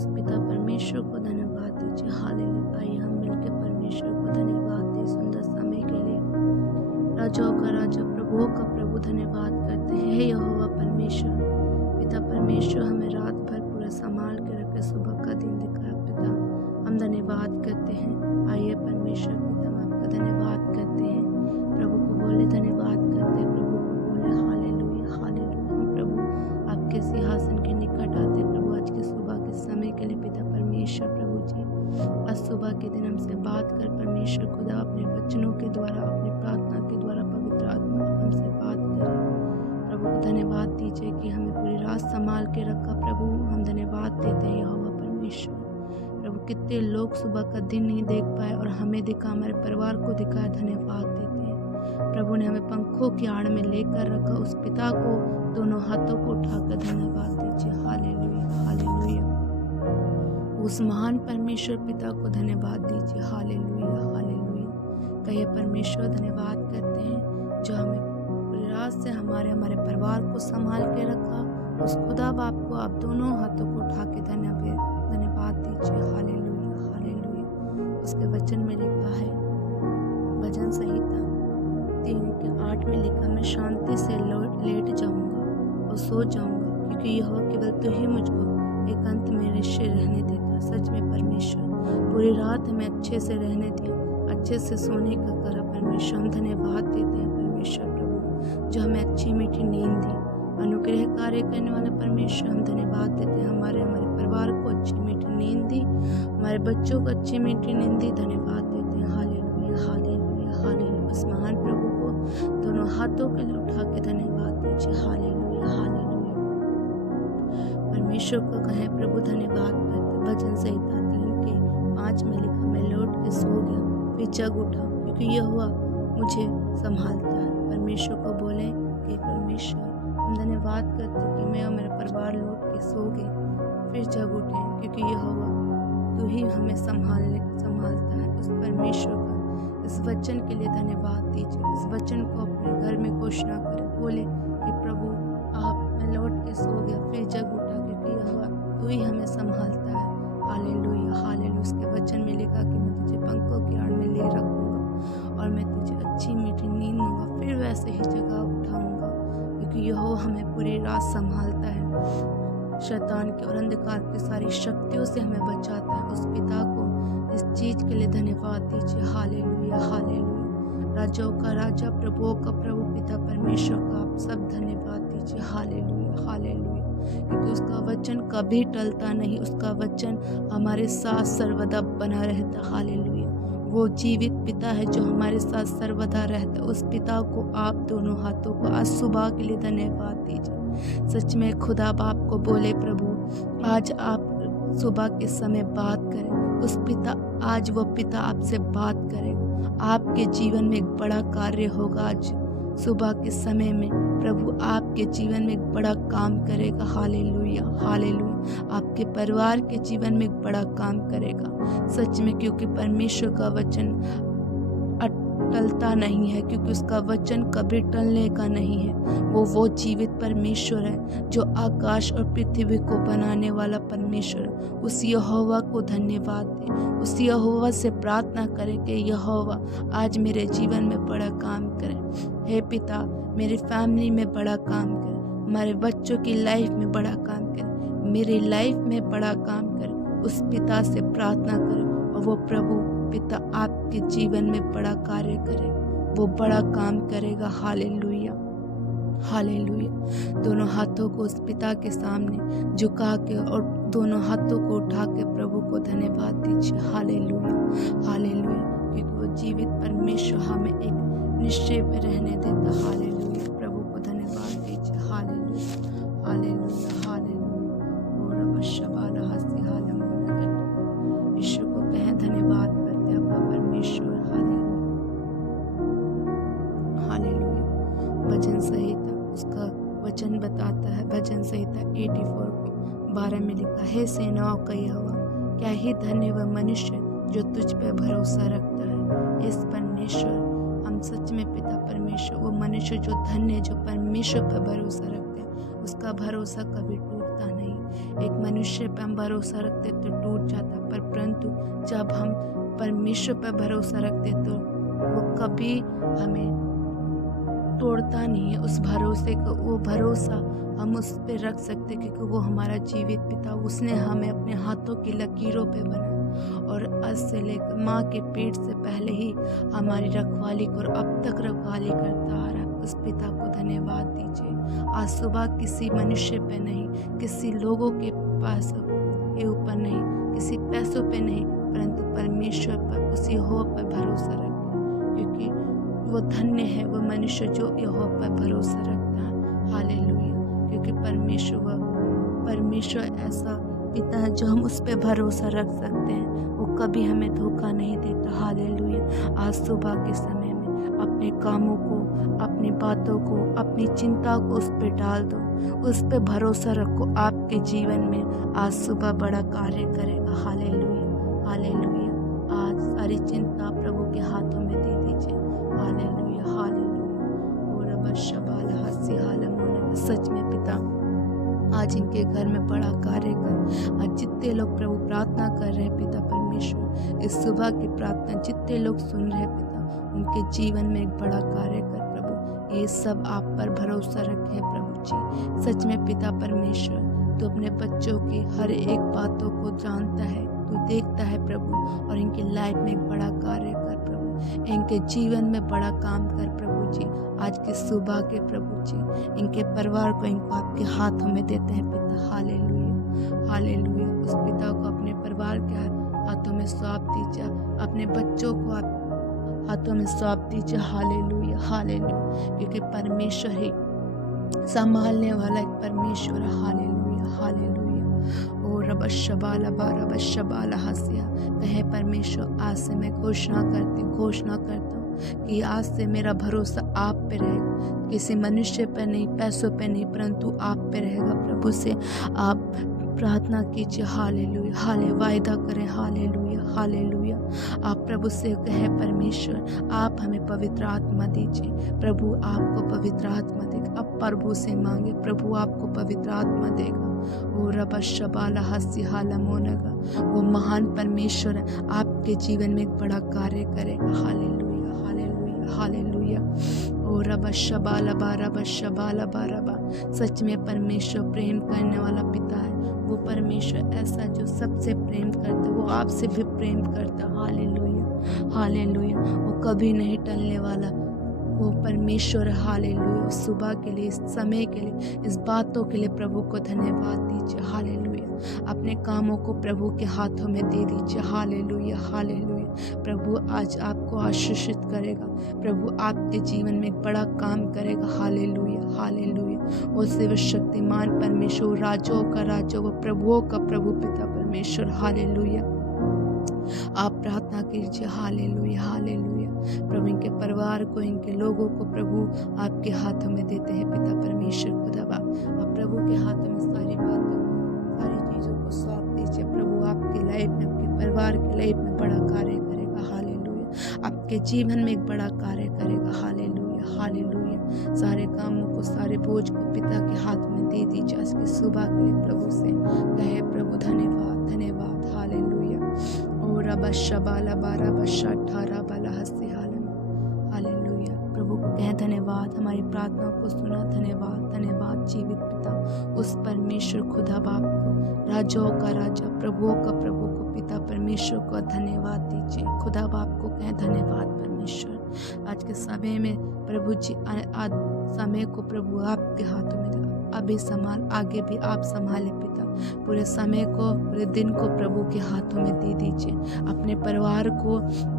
उस पिता परमेश्वर को धन्यवाद दीजिए। हालेलुया। आइए हम मिलकर परमेश्वर को धन्यवाद दें सुंदर समय के लिए। राजाओं का राजा, प्रभुओं का प्रभु धन्यवाद करते हैं। हे यहोवा परमेश्वर, पिता परमेश्वर, हमें रात भर पूरा संभाल के रखे, सुबह का दिन दिखाया पिता, हम धन्यवाद करते हैं। आइए परमेश्वर पिता, हम आपका धन्यवाद करते हैं। प्रभु को बोले धन्यवाद करते हैं, प्रभु को बोले हालेलुया हालेलुया। हम प्रभु आपके सिंहासन के निकट आते हैं प्रभु, आज की सुबह के समय के लिए पिता परमेश्वर। प्रभु जी, आज सुबह के दिन हमसे बात कर परमेश्वर खुदा, अपने वचनों के द्वारा, अपनी प्रार्थना के द्वारा पवित्र आत्मा हमसे बात करें। प्रभु को धन्यवाद दीजिए कि हमें पूरी रात संभाल के रखा। प्रभु हम धन्यवाद देते हैं यहोवा परमेश्वर। प्रभु कितने लोग सुबह का दिन नहीं देख पाए और हमें दिखा, हमारे परिवार को दिखाया, धन्यवाद देते हैं। प्रभु ने हमें पंखों की आड़ में लेकर रखा, उस पिता को दोनों हाथों को उठाकर धन्यवाद दीजिए। Hallelujah hallelujah. उस महान परमेश्वर पिता को धन्यवाद दीजिए। Hallelujah hallelujah. कहिए परमेश्वर धन्यवाद करते हैं जो हमें पूरी रात से हमारे परिवार को संभाल के रखा। उस खुदा बाप को आप दोनों हाथों को उठा के धन्यवाद दीजिए। Hallelujah hallelujah. उसके वचन में लिखा है, भजन संहिता 3:8 में लिखा, मैं शांति से लेट जाऊंगा और सो जाऊंगा, क्योंकि यह केवल तू ही मुझको एकांत में निश्चय रहने देता। सच में परमेश्वर पूरी रात हमें अच्छे से रहने दिया, अच्छे से सोने का करा। परमेश्वर हम धन्यवाद देते हैं परमेश्वर प्रभु, जो हमें अच्छी मीठी नींद दी। अनुग्रह कार्य करने वाला परमेश्वर, हम धन्यवाद देते हैं। हमारे परिवार को अच्छी मीठी नींद दी, हमारे बच्चों को अच्छी मीठी नींद दी। धन्यवाद देते हैं। Hallelujah hallelujah hallelujah. उस महान प्रभु को दोनों हाथों के लिए उठा के धन्यवाद दीजिए। Hallelujah hallelujah. परमेश्वर को कहें प्रभु धन्यवाद करते। भजन संहिता 3:5 में लिखा, मैं लौट के सो गया फिर जग उठा, क्योंकि यहोवा मुझे संभालता है। परमेश्वर को बोले कि परमेश्वर हम धन्यवाद करते कि मैं और मेरा परिवार लौट के सो गए फिर जग उठे, क्योंकि यहोवा तू ही हमें संभालता है। उस परमेश्वर का इस वचन के लिए धन्यवाद दीजिए। इस वचन को अपने घर में घोषणा करें, बोले कि प्रभु मैं लौट के सो गया फिर जग उठा, क्योंकि यहोवा तू ही हमें संभालता है। Hallelujah hallelujah. उसके वचन में लिखा कि मैं तुझे पंखों की आड़ में ले रखूंगा और मैं तुझे अच्छी मीठी नींद दूंगा, फिर वैसे ही जगह उठाऊंगा, क्योंकि यहोवा हमें पूरी रात संभालता है। शैतान के और अंधकार की सारी शक्तियों से हमें बचाता है। उस पिता को इस चीज के लिए धन्यवाद दीजिए। Hallelujah hallelujah. राजाओं का राजा, प्रभुओं का प्रभु, पिता परमेश्वर का आप सब धन्यवाद दीजिए। Hallelujah hallelujah. क्योंकि उसका वचन कभी टलता नहीं, उसका वचन हमारे साथ सर्वदा बना रहता। हालेलुया। वो जीवित पिता है जो हमारे साथ सर्वदा रहता है। उस पिता को आप दोनों हाथों को आज सुबह के लिए धन्यवाद दीजिए। सच में खुदा बाप को बोले प्रभु, आज आप सुबह के समय बात करें। उस पिता, आज वो पिता आपसे बात करेगा। आपके जीवन में एक बड़ा कार्य होगा। आज सुबह के समय में प्रभु आपके जीवन में एक बड़ा काम करेगा। Hallelujah hallelujah. आपके परिवार के जीवन में एक बड़ा काम करेगा। सच में, क्योंकि परमेश्वर का वचन टलता नहीं है, क्योंकि उसका वचन कभी टलने का नहीं है। वो जीवित परमेश्वर है जो आकाश और पृथ्वी को बनाने वाला परमेश्वर। उस यहोवा को धन्यवाद दे, उस यहोवा से प्रार्थना करें कि यहोवा आज मेरे जीवन में बड़ा काम करे। हे पिता, मेरी फैमिली में बड़ा काम करे, हमारे बच्चों की लाइफ में बड़ा काम करे, मेरी लाइफ में बड़ा काम करे। उस पिता से प्रार्थना करें और वो प्रभु पिता आपके जीवन में बड़ा कार्य करेगा, वो बड़ा काम करेगा। Hallelujah hallelujah. दोनों हाथों को उस पिता के सामने झुका के और दोनों हाथों को उठा के प्रभु को धन्यवाद दीजिए। Hallelujah hallelujah. क्योंकि वो जीवित परमेश्वर हमें एक निश्चय में रहने देता। हालेलुया। प्रभु को धन्यवाद दीजिए। Hallelujah hallelujah hallelujah. और अवश्यवाला हस्ती हालम यीशु को कहें धन्यवाद करते आपका परमेश्वर। Hallelujah hallelujah. भजन संहिता उसका वचन बताता है। भजन संहिता 84:12 में लिखा, हे सेनाओं का यहोवा, क्या ही धन्य वह मनुष्य जो तुझ पे भरोसा रखता है। इस परमेश्वर, हम सच में पिता परमेश्वर, वो मनुष्य जो धन्य, जो परमेश्वर पर भरोसा रखते हैं, उसका भरोसा कभी टूटता नहीं। एक मनुष्य पर हम भरोसा रखते तो टूट जाता, पर परंतु जब हम परमेश्वर पर भरोसा रखते तो वो कभी हमें तोड़ता नहीं है। उस भरोसे को, वो भरोसा हम उस पे रख सकते क्योंकि वो हमारा जीवित पिता, उसने हमें अपने हाथों की लकीरों पे बनाया और आज से लेकर माँ के पेट से पहले ही हमारी रखवाली को और अब तक रखवाली करता आ रहा है। उस पिता को धन्यवाद दीजिए। आज सुबह किसी मनुष्य पे नहीं, किसी लोगों के पास के ऊपर नहीं, किसी पैसों पे नहीं, परंतु परमेश्वर पर, उस यहोवा पर भरोसा रखें, क्योंकि वो धन्य है वो मनुष्य जो यहोवा पर भरोसा रखता है। हालेलुया, क्योंकि परमेश्वर ऐसा पिता है जो हम उस पर भरोसा रख सकते हैं, वो कभी हमें धोखा नहीं देता। हालेलुया। आज सुबह के समय में अपने कामों को, अपनी बातों को, अपनी चिंता को उस पर डाल दो, उस पर भरोसा रखो। आपके जीवन में आज सुबह बड़ा कार्य करेगा। Hallelujah, hallelujah. आज सारी चिंता प्रभु के हाथों में दे दीजिए। Hallelujah, hallelujah. और अब शबाल हसी हालमोन, सच में पिता आज इनके घर में बड़ा कार्य कर। आज जितने लोग प्रभु प्रार्थना कर रहे हैं पिता परमेश्वर, इस सुबह की प्रार्थना जितने लोग सुन रहे हैं पिता, उनके जीवन में एक बड़ा कार्य कर प्रभु। ये सब आप पर भरोसा रखे प्रभु जी। सच में पिता परमेश्वर, तू अपने बच्चों की हर एक बातों को जानता है, तू देखता है प्रभु, और इनकी लाइफ में एक बड़ा कार्य कर प्रभु, इनके जीवन में बड़ा काम कर प्रभु जी। आज की सुबह के प्रभु जी, इनके परिवार को, इनको आपके हाथों में देते हैं पिता। Hallelujah, hallelujah. उस पिता को अपने परिवार के हाथों में सौंप दीजिए, अपने बच्चों को आप हाथों में सौंप दीजिए। हालेलुया, हालेलुया, क्योंकि परमेश्वर ही संभालने वाला एक परमेश्वर है। Hallelujah, hallelujah. ओ रब शबाल रब शबाल हसिया, कहे परमेश्वर आज से मैं घोषणा करता हूँ कि आज से मेरा भरोसा आप पे रहेगा, किसी मनुष्य पे नहीं, पैसों पे नहीं, परंतु आप पे रहेगा। प्रभु से आप प्रार्थना कीजिए। हालेलुया, हाले वायदा करें। Hallelujah, hallelujah. आप प्रभु से कहें परमेश्वर आप हमें पवित्र आत्मा दीजिए। प्रभु आपको पवित्र आत्मा देगा। अब प्रभु से मांगे, प्रभु आपको पवित्र आत्मा देगा। ओ रब शबाला हसी हालमोनगा, वो महान परमेश्वर है, आपके जीवन में एक बड़ा कार्य करेगा। Hallelujah, hallelujah, hallelujah. ओ रब शबाला बारबा। सच में परमेश्वर प्रेम करने वाला पिता है। वो परमेश्वर ऐसा जो सबसे प्रेम करता है, वो आपसे भी प्रेम करता है। Hallelujah, hallelujah. वो कभी नहीं टलने वाला वो परमेश्वर। हालेलुया। सुबह के लिए, इस समय के लिए, इस बातों के लिए प्रभु को धन्यवाद दीजिए। हालेलुया। अपने कामों को प्रभु के हाथों में दे दीजिए। Hallelujah, hallelujah. प्रभु आज आपको आशीषित करेगा, प्रभु आपके जीवन में एक बड़ा काम करेगा। Hallelujah, hallelujah. वो सर्वशक्तिमान परमेश्वर, राजों का राजा, वो प्रभुओं का प्रभु पिता परमेश्वर। हालेलुया। आप प्रार्थना कीजिए। Hallelujah, hallelujah. प्रभु इनके परिवार को, इनके लोगों को प्रभु आपके हाथों में देते हैं पिता परमेश्वर खुदा बाप। आप प्रभु के हाथों में सारी बातों को, सारी चीज़ों को सौंप दीजिए। प्रभु आपकी लाइफ में, आपके परिवार की लाइफ में बड़ा कार्य करेगा। हालेलुया। आपके जीवन में एक बड़ा कार्य करेगा। Hallelujah, hallelujah. सारे कामों को, सारे बोझ को पिता के हाथ में दे दीजिए। आज की सुबह के लिए प्रभु से कहे प्रभु धन्यवाद, धन्यवाद। हालेलुया। रब शबाला बारा बशा 18 बाला हसी हालम। हालेलुया। प्रभु को कहें धन्यवाद, हमारी प्रार्थना को सुना। धन्यवाद, धन्यवाद जीवित पिता, उस परमेश्वर खुदा बाप को, राजाओं का राजा, प्रभुओं का प्रभु को, पिता परमेश्वर को धन्यवाद दीजिए। खुदा बाप को कहें धन्यवाद परमेश्वर। आज के समय में प्रभु जी, आज समय को प्रभु आपके हाथों में, अभी संभाल, आगे भी आप संभाले पिता। पूरे समय को, पूरे दिन को प्रभु के हाथों में दे दीजिए। अपने परिवार को,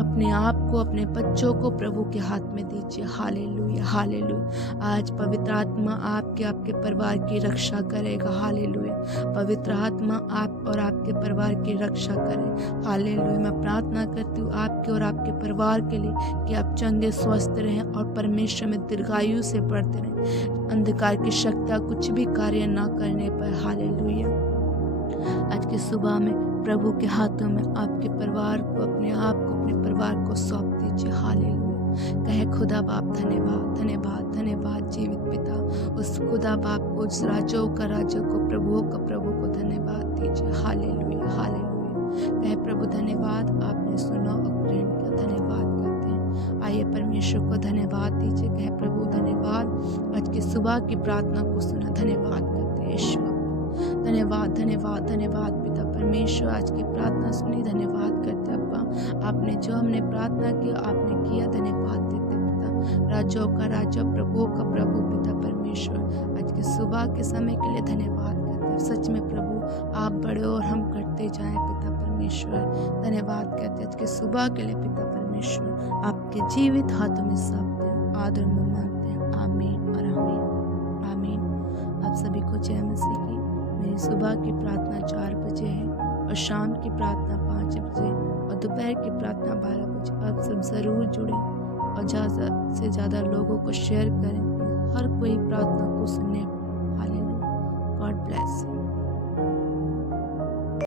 अपने आप को, अपने बच्चों को प्रभु के हाथ में दीजिए। Hallelujah, hallelujah. आज पवित्र आत्मा आपके परिवार की रक्षा करेगा। हालेलुया। पवित्र आत्मा आप और आपके परिवार की रक्षा करे। हालेलुया। मैं प्रार्थना करती हूँ आपके और आपके परिवार के लिए कि आप चंगे स्वस्थ रहें और परमेश्वर में दीर्घायु से बढ़ते रहें। अंधकार की शक्तियाँ कुछ भी कार्य ना करने पर। हालेलुया। आज की सुबह में प्रभु के हाथों में आपके परिवार को, अपने आप को, अपने परिवार को सौंप दीजिए। हालेलुया। कहे खुदा बाप धन्यवाद, धन्यवाद, धन्यवाद जीवित पिता, उस खुदा बाप को, उस राजाओं का राजा को, प्रभुओं का प्रभु को धन्यवाद दीजिए। Hallelujah, hallelujah. कहे प्रभु धन्यवाद आपने सुना और ग्रहण किया, धन्यवाद करते हैं। आइए परमेश्वर को धन्यवाद दीजिए। कहे प्रभु धन्यवाद आज की सुबह की प्रार्थना को सुना, धन्यवाद करते हैं यीशु। धन्यवाद, धन्यवाद, धन्यवाद पिता परमेश्वर आज की प्रार्थना सुनी, धन्यवाद करते अब्बा। आपने जो हमने प्रार्थना की आपने किया, धन्यवाद देते पिता। राजाओं का राजा, प्रभुओं का प्रभु पिता परमेश्वर आज के सुबह के समय के लिए धन्यवाद करते हैं। सच में प्रभु आप बड़े और हम करते जाएं पिता परमेश्वर। धन्यवाद करते आज के सुबह के लिए पिता परमेश्वर। आपके जीवित हाथों में सब आदर में मांगते हैं, आमीन और आमीन, आमीन। आप सभी को जय मसीह की। मेरी सुबह की प्रार्थना 4 बजे है और शाम की प्रार्थना 5 बजे और दोपहर की प्रार्थना 12 बजे। आप सब ज़रूर जुड़ें और ज़्यादा से ज़्यादा लोगों को शेयर करें, हर कोई प्रार्थना को सुने।